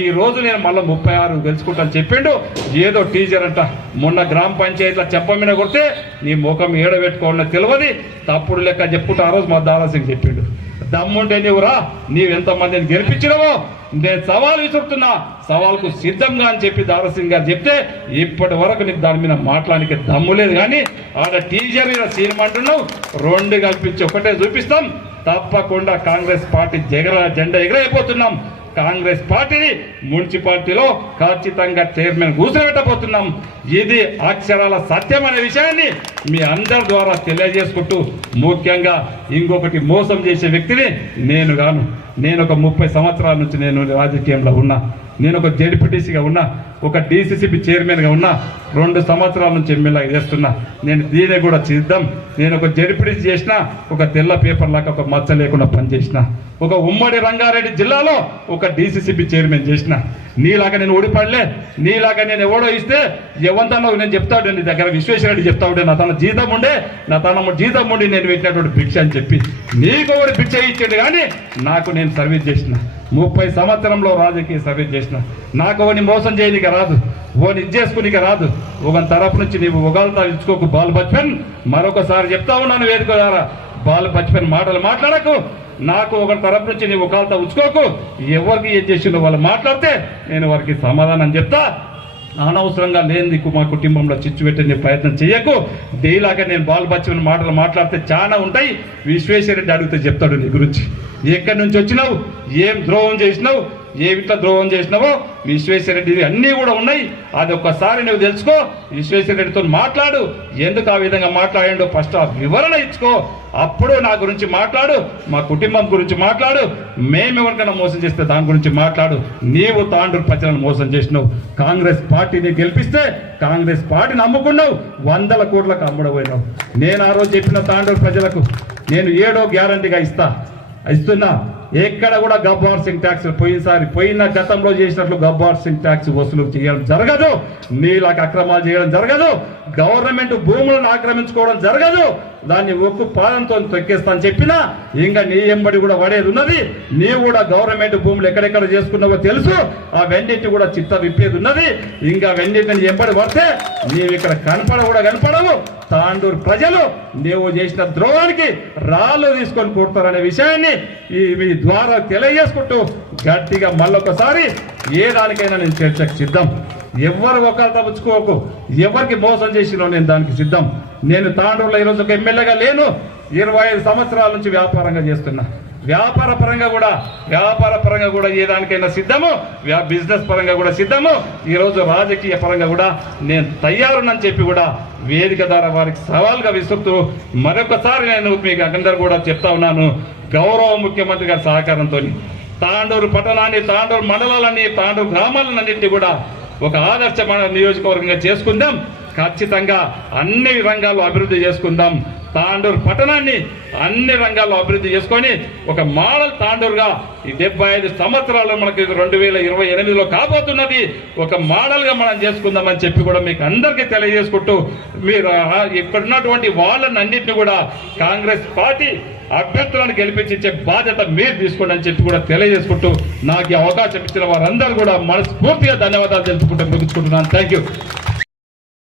ఈ రోజు నేను మళ్ళీ 36 గెలుచుకుంటాను చెప్పిండు. ఏదో టీచర్ అంట మొన్న గ్రామ పంచాయతీలో చెప్పమని కొడితే నీ ముఖం ఏడబెట్టుకోవాలని తెలియదు, తప్పుడు లెక్క చెప్పుకుంటూ ఆ రోజు మా దారాసింగ్ చెప్పిండు. దమ్ముంటే నీవురా, నీవెంతమందిని గెలిపించినవో నేను సవాల్ విసురుతున్నా, సవాల్కు సిద్ధంగా అని చెప్పి దారాసింగ్ గారు చెప్తే ఇప్పటి వరకు నీకు దాని మీద మాట్లాడానికి దమ్ము లేదు. కానీ ఆడ టీచర్ మీద సీన్ అంటున్నావు, 2 కల్పించి ఒకటే చూపిస్తాం. తప్పకుండా కాంగ్రెస్ పార్టీ జెండా ఎగరైపోతున్నాం. కాంగ్రెస్ పార్టీని మున్సిపాలిటీలో ఖచ్చితంగా చైర్మన్ కూర్చోబెట్టబోతున్నాం. ఇది అక్షరాల సత్యం అనే విషయాన్ని మీ అందరి ద్వారా తెలియజేసుకుంటూ, ముఖ్యంగా ఇంకొకటి మోసం చేసే వ్యక్తిని నేను గాను. నేను ఒక 30 సంవత్సరాల నుంచి నేను రాజకీయంలో ఉన్నా. నేను ఒక జెడ్పీటీసీగా ఉన్నా, ఒక డీసీసీబీ చైర్మన్గా ఉన్నా, 2 సంవత్సరాల నుంచి ఎమ్మెల్యే చేస్తున్నా. నేను దీనే కూడా సిద్ధం. నేను ఒక జెడ్పీటీసీ చేసిన, ఒక తెల్ల పేపర్ లాగా ఒక మచ్చ లేకుండా పనిచేసిన, ఒక ఉమ్మడి రంగారెడ్డి జిల్లాలో ఒక డీసీసీబీ చైర్మన్ చేసిన. నీలాగా నేను ఓడిపడలే, నీలాగా నేను ఎవడో ఇస్తే ఎవంతన్నా నేను చెప్తాడు, నీ దగ్గర విశ్వేశ్వరరెడ్డి చెప్తాడు నా తన జీతం ఉండే, నా తన జీతం ఉండి నేను పెట్టినటువంటి భిక్ష అని చెప్పి నీకు ఒకటి భిక్ష ఇచ్చాడు. కానీ నాకు నేను సర్వీస్ చేసిన, 30 సంవత్సరంలో రాజకీయ సర్వీస్ చేసిన. నాకు ఓని మోసం చేయనిక రాదు, ఓని ఇచ్చేసుకునిక రాదు. ఒక తరపు నుంచి నీవు ఒగాలతా ఇచ్చుకోకు బాల్ బచ్పన్. మరొకసారి చెప్తా ఉన్నాను వేదిక ద్వారా, బాల్ బచ్పన్ మాటలు మాట్లాడకు. నాకు ఒక తరపు నుంచి నీవు ఒకాలతా ఉంచుకోకు. ఎవరికి ఏం చేసిందో వాళ్ళు మాట్లాడితే నేను వారికి సమాధానం చెప్తా. అనవసరంగా లేని మా కుటుంబంలో చిచ్చు పెట్టే ప్రయత్నం చేయకు. డేలాగా నేను బాల్ బచ్చన్ మాటలు మాట్లాడితే చాలా ఉంటాయి. విశ్వేశ్వరరెడ్డి అడిగితే చెప్తాడు నీ గురించి. ఎక్కడి నుంచి వచ్చినావు, ఏం ద్రోహం చేసినావు, ఏమిట్లా ద్రోహం చేసినావో విశ్వేశ్వరరెడ్డి అన్నీ కూడా ఉన్నాయి. అది ఒక్కసారి నువ్వు తెలుసుకో. విశ్వేశ్వరరెడ్డితో మాట్లాడు, ఎందుకు ఆ విధంగా మాట్లాడాడో ఫస్ట్ ఆ వివరణ ఇచ్చుకో. అప్పుడు నా గురించి మాట్లాడు, మా కుటుంబం గురించి మాట్లాడు. మేమెవరికైనా మోసం చేస్తే దాని గురించి మాట్లాడు. నీవు తాండూరు ప్రజలను మోసం చేసినావు. కాంగ్రెస్ పార్టీని గెలిపిస్తే కాంగ్రెస్ పార్టీని అమ్ముకున్నావు, 100 కోట్లకు అమ్ముడపోయినావు. నేను ఆ రోజు చెప్పిన తాండూరు ప్రజలకు నేను 7వ గ్యారంటీగా ఇస్తున్నా. ఎక్కడ కూడా గబ్బర్ సింగ్ ట్యాక్స్ పోయిన గతంలో చేసినట్లు గబ్బర్ సింగ్ ట్యాక్స్ వసూలు చేయడం జరగదు. నీళ్ళకి అక్రమాలు చేయడం జరగదు. గవర్నమెంట్ భూములను ఆక్రమించుకోవడం జరగదు. దాన్ని ఒక్కు పాదంతో తొక్కేస్తా అని చెప్పినా ఇంకా నీ ఎంబడి కూడా పడేది ఉన్నది. నీవు కూడా గవర్నమెంట్ భూములు ఎక్కడెక్కడ చేసుకున్నావో తెలుసు. ఆ వెండింటి కూడా చిత్త విప్పేది ఉన్నది. ఇంకా వెండింటిని ఎంబడి పడితే నీవు ఇక్కడ కనపడవు. తాండూరు ప్రజలు నీవు చేసిన ద్రోహానికి రాళ్ళు తీసుకొని కొడతారనే విషయాన్ని మీ ద్వారా తెలియజేసుకుంటూ గట్టిగా మళ్ళొకసారి ఏ దానికైనా నేను చర్చకు సిద్ధం. ఎవరు ఒకరు తప్పుకోకు, ఎవరికి మోసం చేసినో నేను దానికి సిద్ధం. నేను తాండూరులో ఈరోజు ఒక ఎమ్మెల్యేగా లేను, 25 సంవత్సరాల నుంచి వ్యాపారంగా చేస్తున్నా. వ్యాపార పరంగా కూడా ఏ దానికైనా సిద్ధము, బిజినెస్ పరంగా కూడా సిద్ధము. ఈరోజు రాజకీయ పరంగా కూడా నేను తయారునని చెప్పి కూడా వేదిక ద్వారా వారికి సవాల్గా విసురుతూ మరొకసారి నేను మీకు అందరూ కూడా చెప్తా ఉన్నాను. గౌరవ ముఖ్యమంత్రి గారి సహకారంతో తాండూరు పట్టణాన్ని, తాండూరు మండలాలన్నీ, తాండూరు గ్రామాలన్నింటినీ కూడా ఒక ఆదర్శ నియోజకవర్గంగా చేసుకుందాం. ఖచ్చితంగా అన్ని రంగాల్లో అభివృద్ధి చేసుకుందాం. తాండూరు పట్టణాన్ని అన్ని రంగాల్లో అభివృద్ధి చేసుకొని ఒక మోడల్ తాండూరుగా ఈ 75 సంవత్సరాలు మనకి 2028లో కాబోతున్నది ఒక మోడల్గా మనం చేసుకుందామని చెప్పి కూడా మీకు అందరికీ తెలియజేసుకుంటూ, మీరు ఇక్కడ ఉన్నటువంటి వాళ్ళని అన్నింటినీ కూడా కాంగ్రెస్ పార్టీ అభ్యర్థులను గెలిపించే బాధ్యత మీరు తీసుకోండి అని చెప్పి కూడా తెలియజేసుకుంటూ, నాకు ఈ అవకాశం ఇచ్చిన వారందరూ కూడా మనస్ఫూర్తిగా ధన్యవాదాలు తెలుసుకుంటూ ముగించుకుంటున్నాను. Thank you.